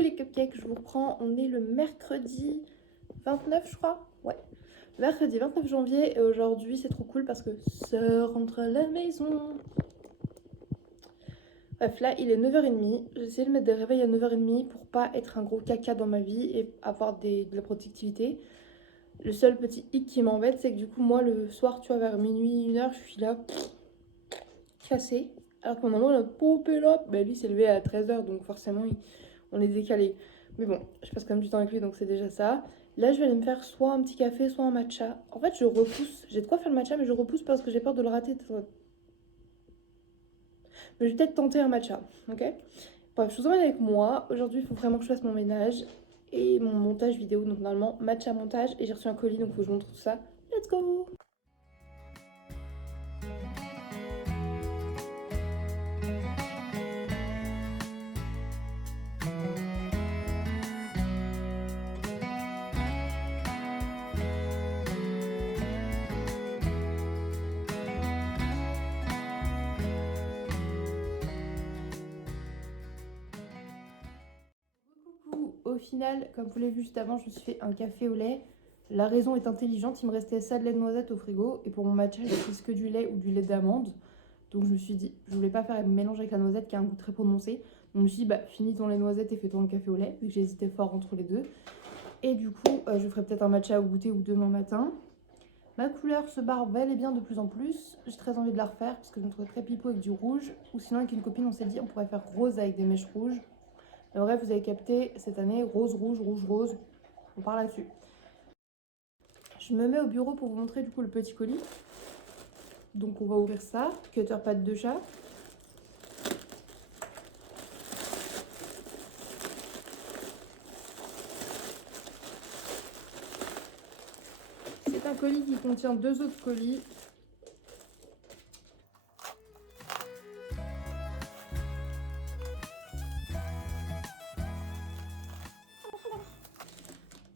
les cupcakes, je vous reprends. On est le mercredi 29, je crois. Ouais. Mercredi 29 janvier et aujourd'hui c'est trop cool parce que sœur rentre à la maison. Bref, là il est 9h30. J'ai essayé de mettre des réveils à 9h30 pour pas être un gros caca dans ma vie et avoir de la productivité. Le seul petit hic qui m'embête, c'est que du coup, moi le soir, tu vois, vers minuit, 1h, je suis là, cassée. Alors que mon maman, elle a popé là. Bah, lui s'est levé à 13h, donc forcément, on est décalé. Mais bon, je passe quand même du temps avec lui, donc c'est déjà ça. Là, je vais aller me faire soit un petit café, soit un matcha. En fait, je repousse. J'ai de quoi faire le matcha, mais je repousse parce que j'ai peur de le rater. Mais je vais peut-être tenter un matcha, ok? Bref, je vous emmène avec moi. Aujourd'hui, il faut vraiment que je fasse mon ménage et mon montage vidéo. Donc, normalement, matcha montage. Et j'ai reçu un colis, donc il faut que je montre tout ça. Let's go! Au final, comme vous l'avez vu juste avant, je me suis fait un café au lait. La raison est intelligente, il me restait ça de lait de noisette au frigo. Et pour mon matcha, j'ai pris que du lait ou du lait d'amande. Donc je me suis dit, je voulais pas faire un mélange avec la noisette qui a un goût très prononcé. Donc je me suis dit, bah finis ton lait de noisette et fais-toi un café au lait, vu que j'hésitais fort entre les deux. Et du coup, je ferai peut-être un matcha au goûter ou demain matin. Ma couleur se barre bel et bien de plus en plus. J'ai très envie de la refaire parce que je me trouvais très pipeau avec du rouge. Ou sinon avec une copine, on s'est dit, on pourrait faire rose avec des mèches rouges. Mais bref, vous avez capté, cette année, rose, rouge, rouge, rose. On part là-dessus. Je me mets au bureau pour vous montrer du coup le petit colis. Donc on va ouvrir ça. Cutter pâte de chat. C'est un colis qui contient 2 autres colis.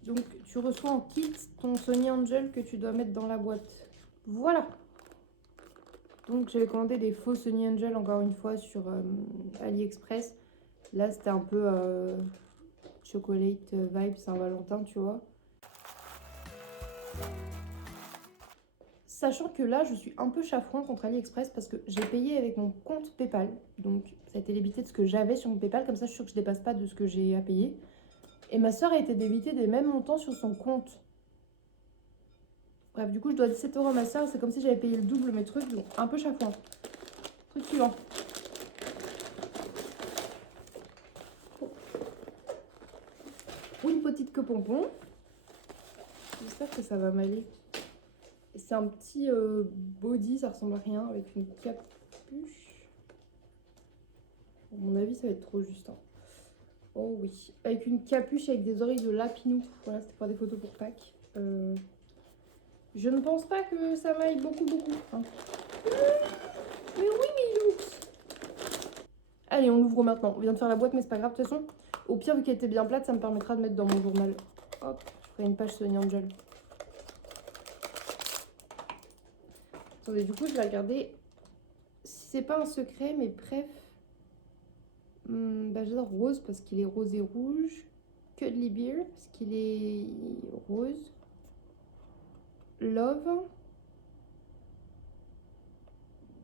Donc tu reçois en kit ton Sony Angel que tu dois mettre dans la boîte. Voilà. Donc j'avais commandé des faux Sony Angel encore une fois sur AliExpress. Là c'était un peu chocolate vibe Saint-Valentin, tu vois. Sachant que là, je suis un peu chafouin contre AliExpress parce que j'ai payé avec mon compte PayPal. Donc, ça a été débité de ce que j'avais sur mon PayPal. Comme ça, je suis sûre que je ne dépasse pas de ce que j'ai à payer. Et ma soeur a été débitée des mêmes montants sur son compte. Bref, du coup, je dois 17 € à ma soeur. C'est comme si j'avais payé le double mes trucs. Donc, un peu chafouin. Truc suivant. Une petite queue pompon. J'espère que ça va m'aller. C'est un petit body, ça ressemble à rien, avec une capuche. À mon avis, ça va être trop juste. Hein. Oh oui, avec une capuche avec des oreilles de lapinou. Voilà, c'était pour des photos pour Pâques. Je ne pense pas que ça m'aille beaucoup. Hein. Mais oui, Milux. Allez, on l'ouvre maintenant. On vient de faire la boîte, mais c'est pas grave. De toute façon, au pire, vu qu'elle était bien plate, ça me permettra de mettre dans mon journal. Hop, je ferai une page Sony Angel. Attendez, du coup, je vais regarder si c'est pas un secret, mais bref. Bah, j'adore rose parce qu'il est rose et rouge. Cuddly Bear parce qu'il est rose. Love.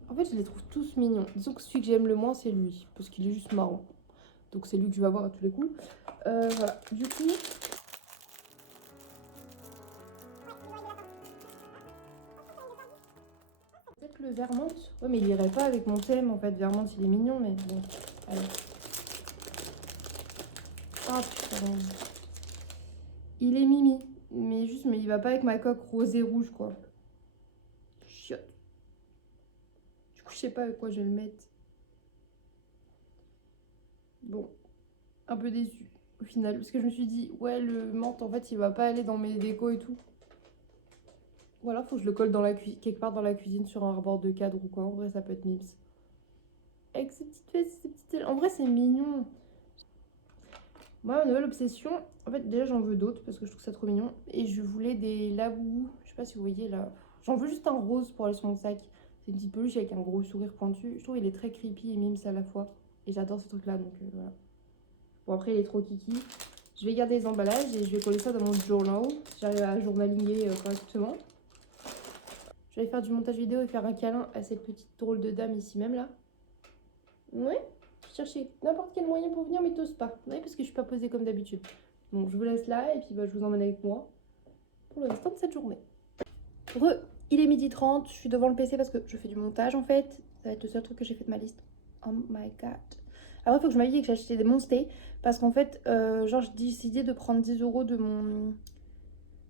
En fait, je les trouve tous mignons. Disons que celui que j'aime le moins, c'est lui. Parce qu'il est juste marrant. Donc c'est lui que je vais avoir à tous les coups. Voilà. Du coup... peut-être le Vermont. Ouais, mais il irait pas avec mon thème, en fait. Vermont, il est mignon, mais bon. Allez. Ah, putain. Il est mimi. Mais juste, mais il va pas avec ma coque rose et rouge, quoi. Chiotte. Du coup, je sais pas avec quoi je vais le mettre. Bon. Un peu déçue, au final. Parce que je me suis dit, ouais, le menthe, en fait, il va pas aller dans mes décos et tout. Ou alors, faut que je le colle dans la quelque part dans la cuisine sur un rebord de cadre ou quoi. En vrai, ça peut être mimes. Avec ses petites fesses, ses petites ailes. En vrai, c'est mignon. Moi, ma nouvelle obsession, en fait, déjà, j'en veux d'autres parce que je trouve ça trop mignon. Et je voulais des Labubu. Je sais pas si vous voyez là. J'en veux juste un rose pour aller sur mon sac. C'est une petite peluche avec un gros sourire pointu. Je trouve qu'il est très creepy et mimes à la fois. Et j'adore ce truc-là, donc voilà. Bon, après, il est trop kiki. Je vais garder les emballages et je vais coller ça dans mon journal. J'arrive à journalinguer correctement. Je vais faire du montage vidéo et faire un câlin à cette petite drôle de dame ici même là. Ouais, je cherchais n'importe quel moyen pour venir mais t'oses pas. Ouais, parce que je suis pas posée comme d'habitude. Donc je vous laisse là et puis bah, je vous emmène avec moi pour le restant de cette journée. Il est 12h30, je suis devant le PC parce que je fais du montage en fait. Ça va être le seul truc que j'ai fait de ma liste. Oh my god. Après, il faut que je m'habille et que j'achète des Monster parce qu'en fait, genre, j'ai décidé de prendre 10 €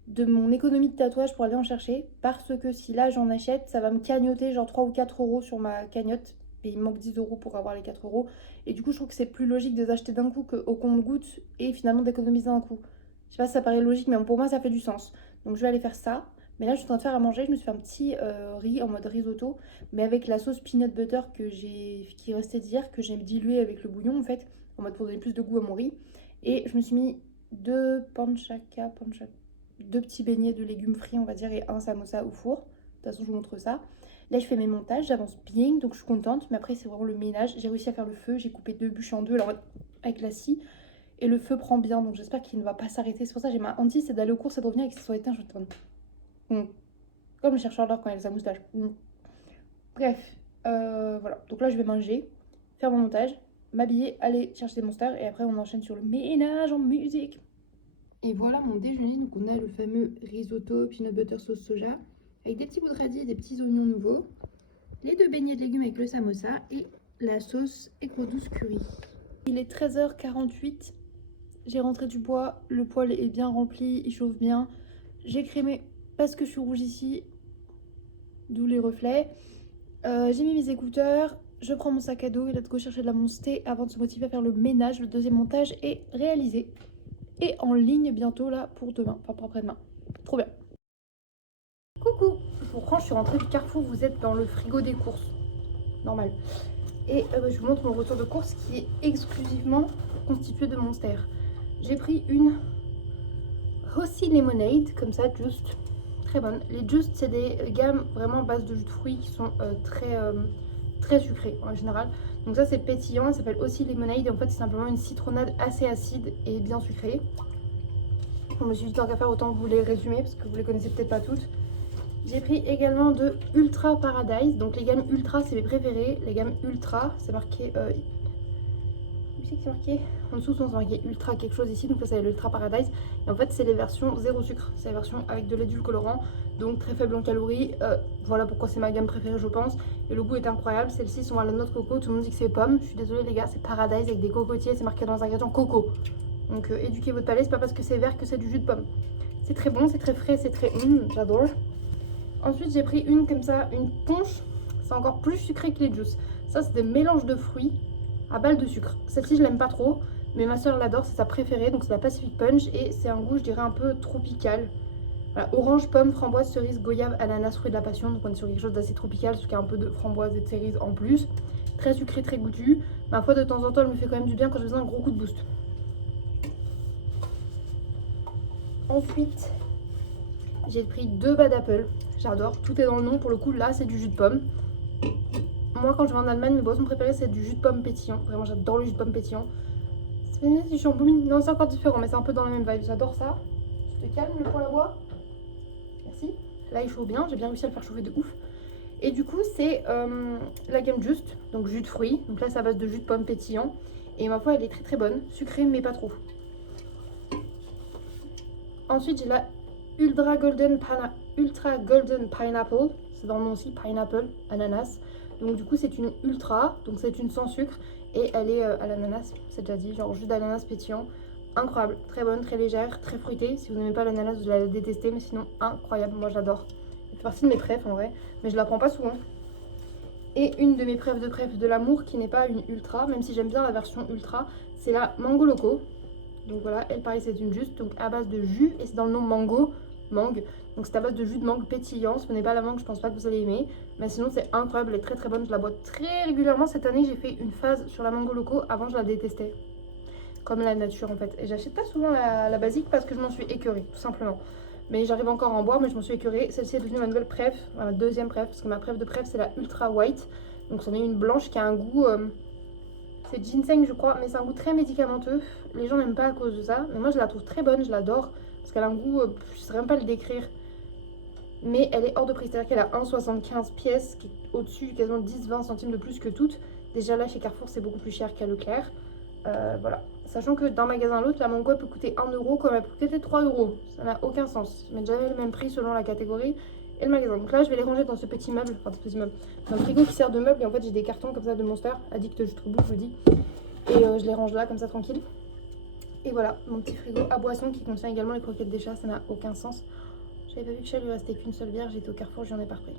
de mon économie de tatouage pour aller en chercher. Parce que si là j'en achète, ça va me cagnoter genre 3 ou 4 € sur ma cagnotte. Et il me manque 10 € pour avoir les 4 €. Et du coup, je trouve que c'est plus logique de les acheter d'un coup qu'au compte-gouttes et finalement d'économiser un coup. Je sais pas si ça paraît logique, mais pour moi, ça fait du sens. Donc, je vais aller faire ça. Mais là, je suis en train de faire à manger. Je me suis fait un petit riz en mode risotto, mais avec la sauce peanut butter qui restait d'hier, que j'ai dilué avec le bouillon en fait, en mode pour donner plus de goût à mon riz. Et je me suis mis deux petits beignets de légumes frits, on va dire, et un samosa au four. De toute façon, je vous montre ça. Là, je fais mes montages, j'avance bien, donc je suis contente. Mais après, c'est vraiment le ménage. J'ai réussi à faire le feu. J'ai coupé 2 bûches en deux, alors avec la scie. Et le feu prend bien, donc j'espère qu'il ne va pas s'arrêter. C'est pour ça que j'ai ma hantise, c'est d'aller aux courses et de revenir et que ça soit éteint. Je tourne. Comme le chercheur d'or quand il a sa moustache. Bref, voilà. Donc là, je vais manger, faire mon montage, m'habiller, aller chercher des monsters et après, on enchaîne sur le ménage en musique. Et voilà mon déjeuner. Donc, on a le fameux risotto peanut butter sauce soja avec des petits bouts de radis et des petits oignons nouveaux, les 2 beignets de légumes avec le samosa et la sauce écro douce curry. Il est 13h48. J'ai rentré du bois, le poêle est bien rempli, il chauffe bien. J'ai crémé parce que je suis rouge ici, d'où les reflets. J'ai mis mes écouteurs, je prends mon sac à dos et let's go chercher de la Monster avant de se motiver à faire le ménage. Le deuxième montage est réalisé et en ligne bientôt là pour demain, enfin pour après-demain. Trop bien. Coucou, je vous prends, je suis rentrée du Carrefour, vous êtes dans le frigo des courses. Normal. Et je vous montre mon retour de course qui est exclusivement constitué de Monster. J'ai pris une Rossi Lemonade, comme ça, juste très bonne. Les Just, c'est des gammes vraiment à base de jus de fruits qui sont très sucrés en général. Donc ça, c'est pétillant, ça s'appelle aussi Lemonade. Et en fait, c'est simplement une citronnade assez acide et bien sucrée. Je me suis dit, tant qu'à faire, autant vous les résumer parce que vous les connaissez peut-être pas toutes. J'ai pris également de Ultra Paradise. Donc les gammes Ultra, c'est mes préférées. Les gammes Ultra, c'est marqué... où c'est que c'est marqué en dessous, c'est marqué Ultra quelque chose ici. Donc là, c'est l'Ultra Paradise. Et en fait, c'est les versions zéro sucre. C'est la version avec de l'édulcorant. Donc très faible en calories. Voilà pourquoi c'est ma gamme préférée, je pense. Et le goût est incroyable. Celles-ci sont à la noix de coco. Tout le monde dit que c'est pomme. Je suis désolée, les gars. C'est Paradise avec des cocotiers. C'est marqué dans les ingrédients coco. Donc éduquez votre palais. C'est pas parce que c'est vert que c'est du jus de pomme. C'est très bon, c'est très frais, c'est très... j'adore. Ensuite, j'ai pris une comme ça, une ponche. C'est encore plus sucré que les juices. Ça, c'est des mélanges de fruits à balle de sucre. Celle-ci, je l'aime pas trop, mais ma soeur l'adore, c'est sa préférée. Donc, c'est la Pacific Punch et c'est un goût, je dirais, un peu tropical. Voilà, orange, pomme, framboise, cerise, goyave, ananas, fruit de la passion. Donc, on est sur quelque chose d'assez tropical, parce qu'il y a un peu de framboise et de cerise en plus. Très sucré, très goûtu. Ma foi, de temps en temps, elle me fait quand même du bien quand j'ai besoin d'un gros coup de boost. Ensuite, j'ai pris 2 bas d'apple. J'adore, tout est dans le nom. Pour le coup, là, c'est du jus de pomme. Moi, quand je vais en Allemagne, mes boissons préférées, c'est du jus de pomme pétillant. Vraiment, j'adore le jus de pomme pétillant. C'est si je suis en boumine. Non, c'est encore différent, mais c'est un peu dans la même vibe. J'adore ça. Je te calme le poêle à bois. Merci. Là, il chauffe bien. J'ai bien réussi à le faire chauffer de ouf. Et du coup, c'est la gamme Just, donc jus de fruits. Donc là, c'est à base de jus de pomme pétillant. Et ma foi, elle est très très bonne. Sucrée, mais pas trop. Ensuite, j'ai la Ultra Golden Pineapple. C'est dans le nom aussi, pineapple, ananas. Donc du coup, c'est une ultra, donc c'est une sans sucre. Et elle est à l'ananas, c'est déjà dit, genre jus d'ananas pétillant. Incroyable, très bonne, très légère, très fruitée. Si vous n'aimez pas l'ananas, vous allez la détester, mais sinon incroyable, moi j'adore. Elle fait partie de mes préfs en vrai, mais je la prends pas souvent. Et une de mes préfs de l'amour qui n'est pas une ultra, même si j'aime bien la version ultra, c'est la Mango Loco. Donc voilà, elle pareil c'est une juste, donc à base de jus, et c'est dans le nom mangue. Donc c'est à base de jus de mangue pétillant. Si vous n'aimez pas la mangue, je pense pas que vous allez aimer. Mais sinon c'est incroyable, elle est très très bonne, je la bois très régulièrement. Cette année j'ai fait une phase sur la Mango Loco, avant je la détestais. Comme la nature en fait. Et j'achète pas souvent la basique parce que je m'en suis écœurée, tout simplement. Mais j'arrive encore à en boire, mais je m'en suis écœurée. Celle-ci est devenue ma nouvelle préf, ma deuxième préf, parce que ma préf de préf c'est la Ultra White. Donc c'en est une blanche qui a un goût C'est ginseng je crois, mais c'est un goût très médicamenteux. Les gens n'aiment pas à cause de ça, mais moi je la trouve très bonne, je l'adore. Parce qu'elle a un goût, je sais même pas le décrire. Mais elle est hors de prix, c'est-à-dire qu'elle a 1,75 pièces, qui est au-dessus quasiment 10-20 centimes de plus que toutes. Déjà là chez Carrefour c'est beaucoup plus cher qu'à Leclerc. Voilà. Sachant que d'un magasin à l'autre, la mango elle peut coûter 1 euro comme elle peut coûter 3 euros. Ça n'a aucun sens. Mais jamais le même prix selon la catégorie et le magasin. Donc là, je vais les ranger dans ce petit meuble, enfin ce petit meuble, dans le frigo qui sert de meuble. Et en fait, j'ai des cartons comme ça de Monster, addict jusqu'au bout, je vous dis. Et je les range là, comme ça, tranquille. Et voilà, mon petit frigo à boisson qui contient également les croquettes des chats. Ça n'a aucun sens. J'avais pas vu que chat lui restait qu'une seule bière. J'étais au Carrefour, j'en ai pas repris.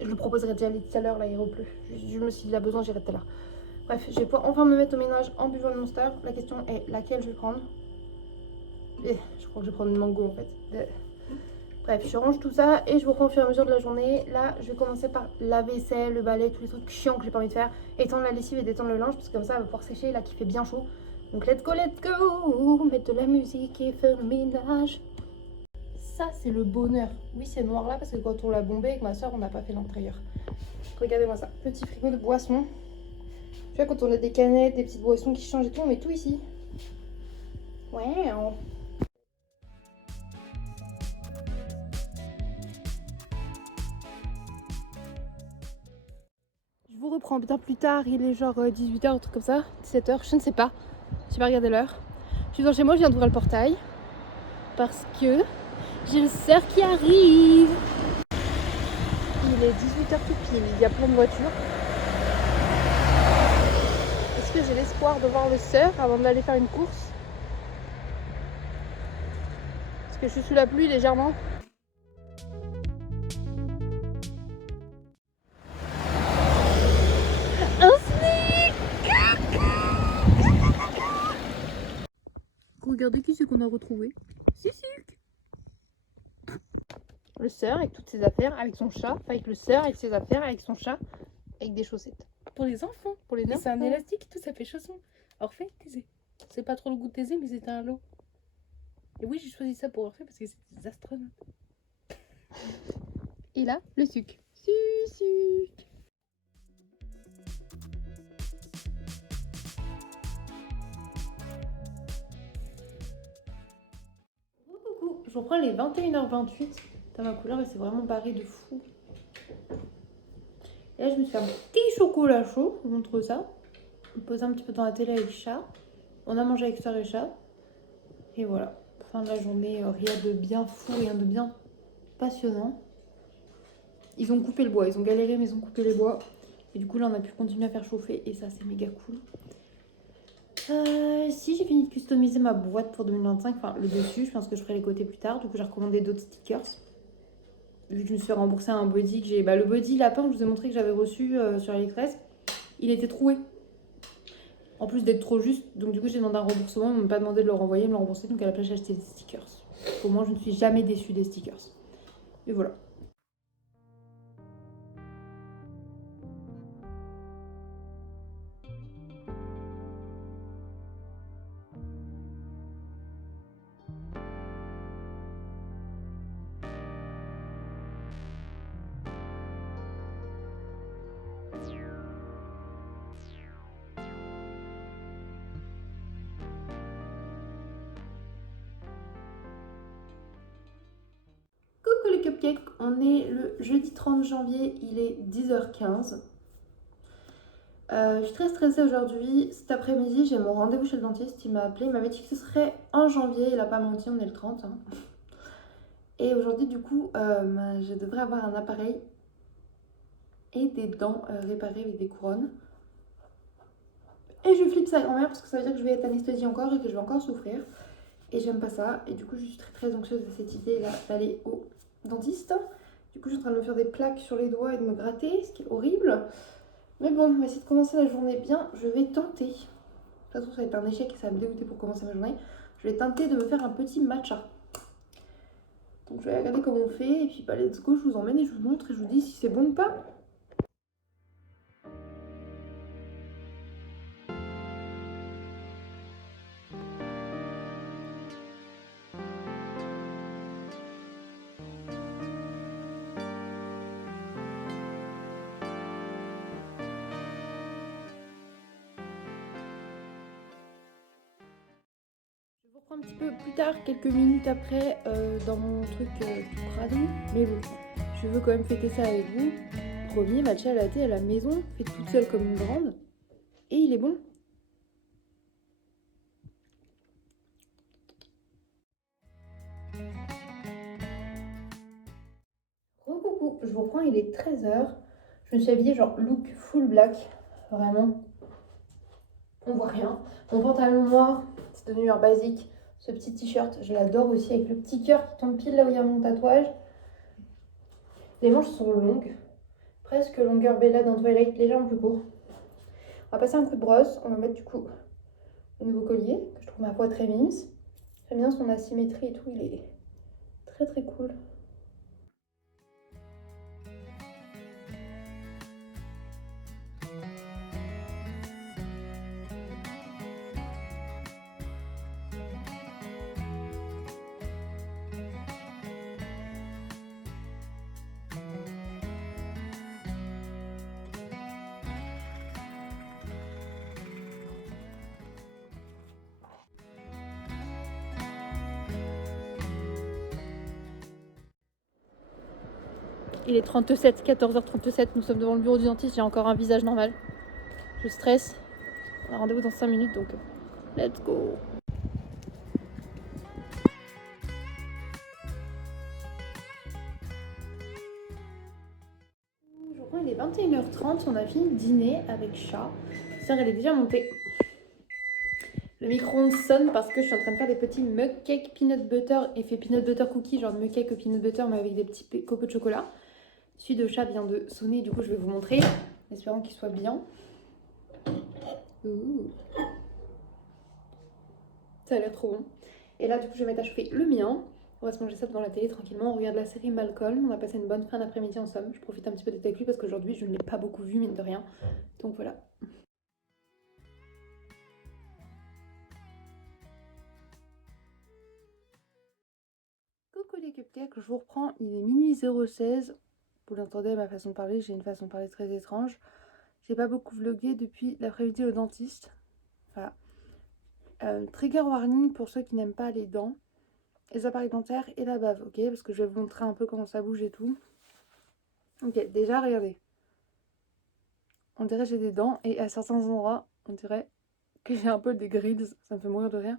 Je le proposerai déjà tout à l'heure, là, il repleut. Je me suis dit, il a besoin, j'irai tout à l'heure. Bref, je vais pouvoir enfin me mettre au ménage en buvant le Monster. La question est laquelle je vais prendre. Je crois que je vais prendre une mango en fait. Bref, je range tout ça et je vous reprends au fur et à mesure de la journée. Là, je vais commencer par la vaisselle, le balai, tous les trucs chiants que j'ai pas envie de faire. Étendre la lessive et détendre le linge parce que comme ça, elle va pouvoir sécher là qu'il fait bien chaud. Donc let's go, mettre de la musique et faire le ménage. Ça, c'est le bonheur. Oui, c'est noir là parce que quand on l'a bombé avec ma soeur, on n'a pas fait l'intérieur. Regardez-moi ça, petit frigo de boissons. Tu vois, quand on a des canettes, des petites boissons qui changent et tout, on met tout ici. Ouais. Je vous reprends bien plus tard, il est genre 18h, un truc comme ça, 17h, je ne sais pas. J'ai pas regardé l'heure. Je suis dans chez moi, je viens d'ouvrir le portail. Parce que j'ai le sœur qui arrive. Il est 18h tout pile, il y a plein de voitures. Est-ce que j'ai l'espoir de voir le sœur avant d'aller faire une course? Parce que je suis sous la pluie légèrement. Un sneak! Regardez qui c'est qu'on a retrouvé. C'est Silk. Le sœur avec toutes ses affaires, avec son chat. Avec le sœur avec ses affaires, avec son chat, avec des chaussettes. Pour les enfants. Pour les Mais nains. c'est un élastique, tout ça fait chausson. Orphée, Thésée. C'est pas trop le goût de Thésée, mais c'est un lot. Et oui, j'ai choisi ça pour Orphée parce que c'est des astronautes. Et là, le sucre. Sucre. Coucou, je reprends les 21h28. T'as ma couleur et c'est vraiment barré de fou. Et là, je me suis fait un petit chocolat chaud, je vous montre ça. Je me posais un petit peu dans la télé avec chat. On a mangé avec soeur et chat. Et voilà, fin de la journée, rien de bien fou, rien de bien passionnant. Ils ont coupé le bois, ils ont galéré mais ils ont coupé les bois. Et du coup là on a pu continuer à faire chauffer et ça c'est méga cool. Si j'ai fini de customiser ma boîte pour 2025, enfin le dessus, je pense que je ferai les côtés plus tard. Du coup j'ai recommandé d'autres stickers. Vu que je me suis fait rembourser un body que j'ai... le body lapin que je vous ai montré que j'avais reçu sur AliExpress, il était troué. En plus d'être trop juste, donc du coup j'ai demandé un remboursement, ils m'ont pas demandé de le renvoyer, me le rembourser, donc à la place j'ai acheté des stickers. Au moins je ne suis jamais déçue des stickers. Et voilà. Coucou les cupcakes, on est le jeudi 30 janvier, il est 10h15. Je suis très stressée aujourd'hui. Cet après-midi, j'ai mon rendez-vous chez le dentiste. Il m'a appelé, il m'avait dit que ce serait en janvier. Il a pas menti, on est le 30. Hein. Et aujourd'hui, du coup, je devrais avoir un appareil et des dents réparées avec des couronnes. Et je flippe sa grand-mère parce que ça veut dire que je vais être anesthésiée encore et que je vais encore souffrir. Et j'aime pas ça. Et du coup, je suis très très anxieuse de cette idée-là d'aller au dentiste. Du coup, je suis en train de me faire des plaques sur les doigts et de me gratter, ce qui est horrible. Mais bon, on va essayer de commencer la journée bien. Je vais tenter. De toute façon, ça va être un échec et ça va me dégoûter pour commencer ma journée. Je vais tenter de me faire un petit matcha. Donc, je vais regarder comment on fait. Et puis, bah, let's go, je vous emmène et je vous montre et je vous dis si c'est bon ou pas. Un petit peu plus tard, quelques minutes après, dans mon truc tout crado. Mais bon, je veux quand même fêter ça avec vous. Premier matcha latte à la maison, fait toute seule comme une grande. Et il est bon. Coucou, je vous reprends, il est 13h. Je me suis habillée genre look full black. Vraiment. On voit rien. Mon pantalon noir, c'est devenu un basique. Ce petit t-shirt, je l'adore aussi avec le petit cœur qui tombe pile là où il y a mon tatouage. Les manches sont longues, presque longueur Bella dans Twilight, légèrement plus court. On va passer un coup de brosse, on va mettre du coup le nouveau collier, que je trouve ma foi très mimes. J'aime bien son asymétrie et tout, il est très très cool. Il est 37, 14h37, nous sommes devant le bureau du dentiste, j'ai encore un visage normal. Je stresse. On a rendez-vous dans 5 minutes donc let's go. Je crois qu'il est 21h30, on a fini le dîner avec chat. Sœur elle est déjà montée. Le micro-ondes sonne parce que je suis en train de faire des petits mug cake peanut butter effet peanut butter cookie, genre mug cake au peanut butter mais avec des petits copeaux de chocolat. Celui de chat vient de sonner, du coup je vais vous montrer, en espérant qu'il soit bien. Ouh. Ça a l'air trop bon. Et là du coup je vais mettre à chauffer le mien. On va se manger ça devant la télé tranquillement, on regarde la série Malcolm, on a passé une bonne fin d'après-midi en somme. Je profite un petit peu d'être avec lui parce qu'aujourd'hui je ne l'ai pas beaucoup vu mine de rien. Donc voilà. Coucou les cupcakes, je vous reprends, il est minuit 016. Vous l'entendez à ma façon de parler, j'ai une façon de parler très étrange. J'ai pas beaucoup vlogué depuis l'après-midi au dentiste. Voilà. Trigger warning pour ceux qui n'aiment pas les dents, les appareils dentaires et la bave, ok? Parce que je vais vous montrer un peu comment ça bouge et tout. Ok, déjà regardez. On dirait que j'ai des dents et à certains endroits, on dirait que j'ai un peu des grilles, ça me fait mourir de rire.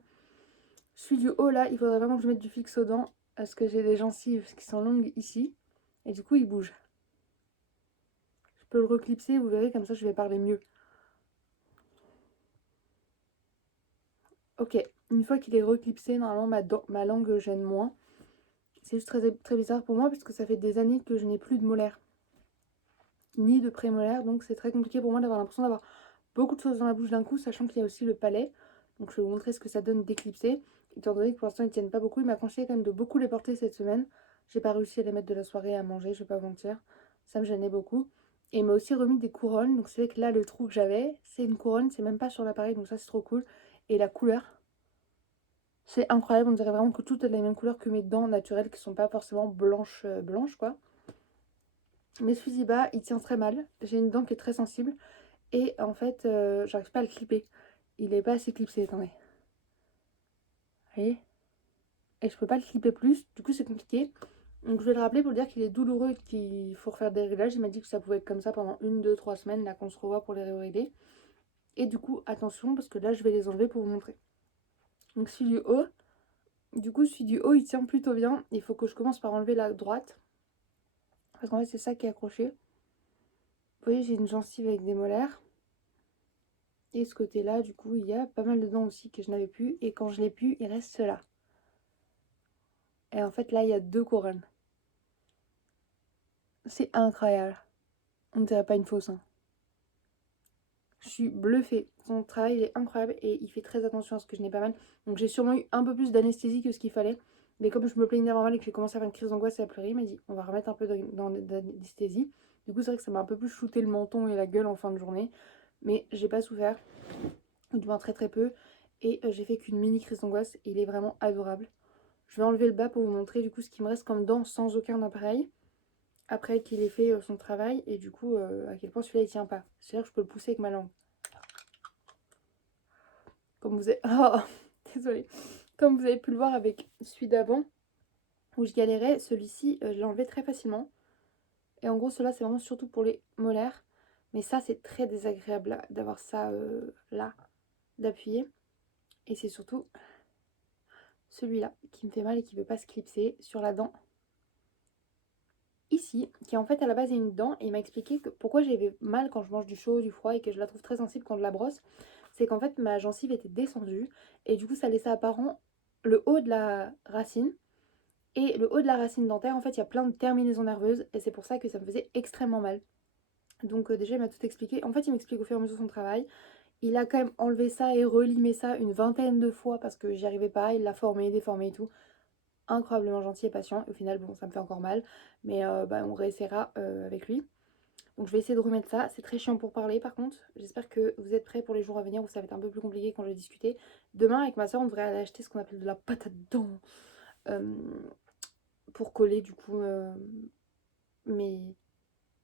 Celui du haut là, il faudrait vraiment que je mette du fixe aux dents parce que j'ai des gencives qui sont longues ici et du coup il bouge. Je peux le reclipser, vous verrez, comme ça je vais parler mieux. Ok, une fois qu'il est reclipsé, normalement ma langue gêne moins. C'est juste très, très bizarre pour moi parce que ça fait des années que je n'ai plus de molaires ni de prémolaires, donc c'est très compliqué pour moi d'avoir l'impression d'avoir beaucoup de choses dans la bouche d'un coup, sachant qu'il y a aussi le palais. Donc je vais vous montrer ce que ça donne d'éclipser. Étant donné que pour l'instant ils tiennent pas beaucoup, il m'a conseillé quand même de beaucoup les porter cette semaine. J'ai pas réussi à les mettre de la soirée à manger, je vais pas vous mentir. Ça me gênait beaucoup. Et il m'a aussi remis des couronnes. Donc c'est vrai que là le trou que j'avais, c'est une couronne, c'est même pas sur l'appareil, donc ça c'est trop cool. Et la couleur, c'est incroyable, on dirait vraiment que toutes ont la même couleur que mes dents naturelles qui sont pas forcément blanches, blanches quoi. Mes fusil bas, il tient très mal. J'ai une dent qui est très sensible. Et en fait, j'arrive pas à le clipper. Il est pas assez clipsé, attendez. Vous voyez? Et je peux pas le clipper plus, du coup c'est compliqué. Donc je vais le rappeler pour le dire qu'il est douloureux et qu'il faut refaire des réglages. Il m'a dit que ça pouvait être comme ça pendant 1, 2, 3 semaines, là qu'on se revoit pour les régler. Et du coup, attention, parce que là je vais les enlever pour vous montrer. Donc celui du haut, il tient plutôt bien. Il faut que je commence par enlever la droite. Parce qu'en fait c'est ça qui est accroché. Vous voyez, j'ai une gencive avec des molaires. Et ce côté-là, du coup, il y a pas mal de dents aussi que je n'avais plus. Et quand je l'ai plus, il reste cela. Et en fait, là, il y a 2 couronnes. C'est incroyable. On ne dirait pas une fausse. Hein. Je suis bluffée. Son travail il est incroyable et il fait très attention à ce que je n'ai pas mal. Donc j'ai sûrement eu un peu plus d'anesthésie que ce qu'il fallait. Mais comme je me plaignais avant mal et que j'ai commencé à faire une crise d'angoisse et à pleurer, il m'a dit on va remettre un peu d'anesthésie. Du coup, c'est vrai que ça m'a un peu plus shooté le menton et la gueule en fin de journée. Mais j'ai pas souffert. Du moins très très peu. Et j'ai fait qu'une mini crise d'angoisse et il est vraiment adorable. Je vais enlever le bas pour vous montrer du coup ce qui me reste comme dents sans aucun appareil. Après qu'il ait fait son travail et du coup à quel point celui-là il tient pas. C'est-à-dire que je peux le pousser avec ma langue. Comme vous êtes... Oh, désolée. Comme vous avez pu le voir avec celui d'avant, où je galérais, celui-ci, je l'ai enlevé très facilement. Et en gros, cela c'est vraiment surtout pour les molaires. Mais ça, c'est très désagréable d'avoir ça là, d'appuyer. Et c'est surtout celui-là qui me fait mal et qui ne veut pas se clipser sur la dent ici, qui en fait à la base est une dent. Et il m'a expliqué que pourquoi j'avais mal quand je mange du chaud, du froid et que je la trouve très sensible quand je la brosse. C'est qu'en fait ma gencive était descendue et du coup ça laissait apparent le haut de la racine. Et le haut de la racine dentaire, en fait, il y a plein de terminaisons nerveuses et c'est pour ça que ça me faisait extrêmement mal. Donc déjà, il m'a tout expliqué. En fait, il m'explique au fur et à mesure de son travail. Il a quand même enlevé ça et relimé ça une vingtaine de fois parce que j'y arrivais pas. Il l'a formé, déformé et tout. Incroyablement gentil et patient. Et au final, bon, ça me fait encore mal. Mais on réessayera avec lui. Donc je vais essayer de remettre ça. C'est très chiant pour parler par contre. J'espère que vous êtes prêts pour les jours à venir où ça va être un peu plus compliqué quand je vais discuter. Demain, avec ma soeur, on devrait aller acheter ce qu'on appelle de la pâte à dents. Pour coller du coup mes...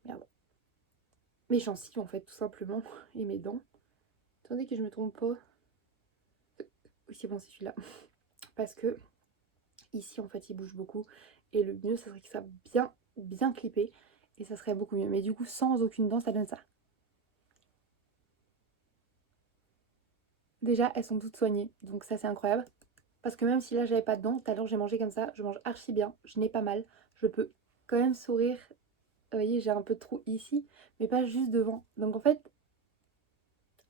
Merde. Mes gencives en fait tout simplement et mes dents. Attendez que je me trompe pas. Oui c'est bon c'est celui-là. Parce que ici en fait il bouge beaucoup et le mieux ça serait que ça bien clippé et ça serait beaucoup mieux. Mais du coup sans aucune dent ça donne ça. Déjà elles sont toutes soignées donc ça c'est incroyable. Parce que même si là j'avais pas de dents, tout à l'heure j'ai mangé comme ça, je mange archi bien, je n'ai pas mal, je peux quand même sourire. Vous voyez j'ai un peu de trou ici mais pas juste devant. Donc en fait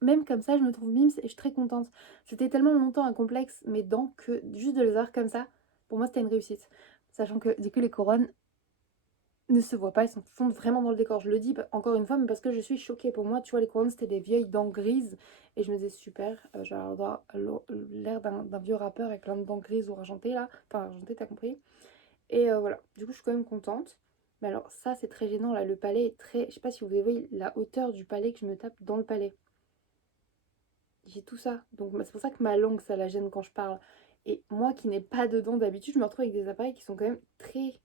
même comme ça, je me trouve mimes et je suis très contente. C'était tellement longtemps un complexe, mes dents, que juste de les avoir comme ça, pour moi, c'était une réussite. Sachant que, du coup, les couronnes ne se voient pas, elles sont vraiment dans le décor. Je le dis encore une fois, mais parce que je suis choquée. Pour moi, tu vois, les couronnes, c'était des vieilles dents grises. Et je me disais, super, j'ai l'air d'un vieux rappeur avec plein de dents grises ou argentées, là. Enfin, argentées, t'as compris. Et voilà, du coup, je suis quand même contente. Mais alors, ça, c'est très gênant, là. Le palais est très... Je sais pas si vous voyez la hauteur du palais que je me tape dans le palais. J'ai tout ça. Donc c'est pour ça que ma langue, ça la gêne quand je parle. Et moi qui n'ai pas de dents d'habitude, je me retrouve avec des appareils qui sont quand même très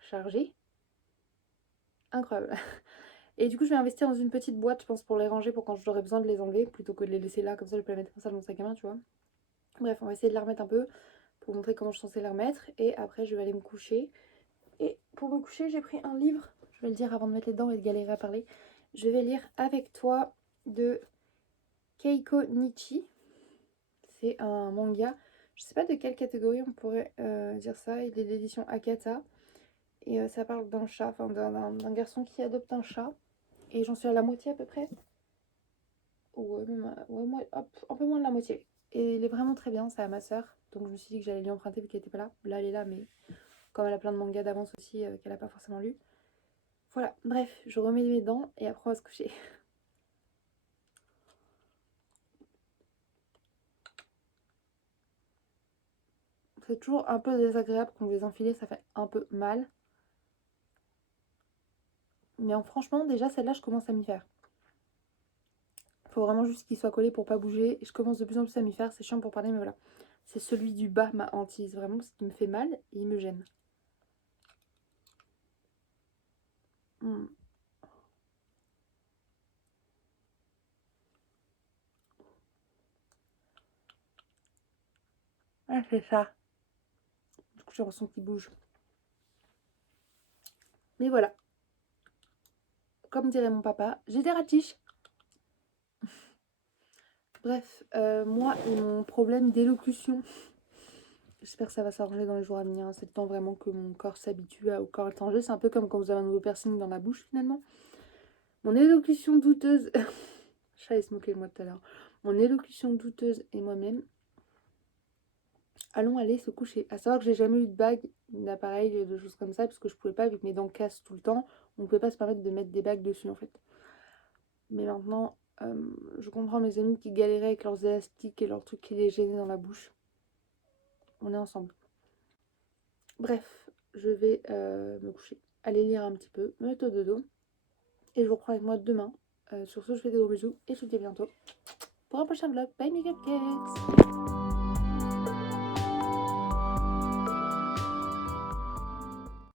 chargés. Incroyable. Et du coup, je vais investir dans une petite boîte, je pense, pour les ranger pour quand j'aurai besoin de les enlever, plutôt que de les laisser là, comme ça je peux les mettre comme ça dans mon sac à main, tu vois. Bref, on va essayer de la remettre un peu pour montrer comment je suis censée la remettre. Et après, je vais aller me coucher. Et pour me coucher, j'ai pris un livre. Je vais le dire avant de mettre les dents et de galérer à parler. Je vais lire Avec toi de Keiko Nichi. C'est un manga. Je sais pas de quelle catégorie on pourrait dire ça. Il est d'édition Akata. Et ça parle d'un chat, enfin d'un garçon qui adopte un chat. Et j'en suis à la moitié à peu près. Ouais, un peu moins de la moitié. Et il est vraiment très bien, c'est à ma soeur. Donc je me suis dit que j'allais lui emprunter vu qu'elle était pas là. Là elle est là, mais comme elle a plein de mangas d'avance aussi qu'elle a pas forcément lu. Voilà, bref, je remets mes dents et après on va se coucher. C'est toujours un peu désagréable quand vous les enfilez, ça fait un peu mal. Mais franchement, déjà celle-là, je commence à m'y faire. Faut vraiment juste qu'il soit collé pour pas bouger. Et je commence de plus en plus à m'y faire. C'est chiant pour parler, mais voilà. C'est celui du bas, ma hantise. Vraiment, ce qui me fait mal et il me gêne. Hmm. Ah, c'est ça. Du coup, j'ai l'impression qu'il bouge. Mais voilà. Comme dirait mon papa, j'ai des ratiches. Bref, moi et mon problème d'élocution. J'espère que ça va s'arranger dans les jours à venir. C'est le temps vraiment que mon corps s'habitue au corps étranger. C'est un peu comme quand vous avez un nouveau piercing dans la bouche finalement. Mon élocution douteuse. Je vais se moquer de moi tout à l'heure. Mon élocution douteuse et moi-même. Allons aller se coucher. À savoir que j'ai jamais eu de bague, d'appareil, de choses comme ça, parce que je pouvais pas, vu que mes dents cassent tout le temps, on ne pouvait pas se permettre de mettre des bagues dessus en fait. Mais maintenant, je comprends mes amis qui galéraient avec leurs élastiques et leurs trucs qui les gênaient dans la bouche. On est ensemble. Bref, je vais me coucher, aller lire un petit peu, me mettre au dodo. Et je vous reprends avec moi demain. Sur ce, je fais des gros bisous et je vous dis à bientôt pour un prochain vlog. Bye mes cupcakes!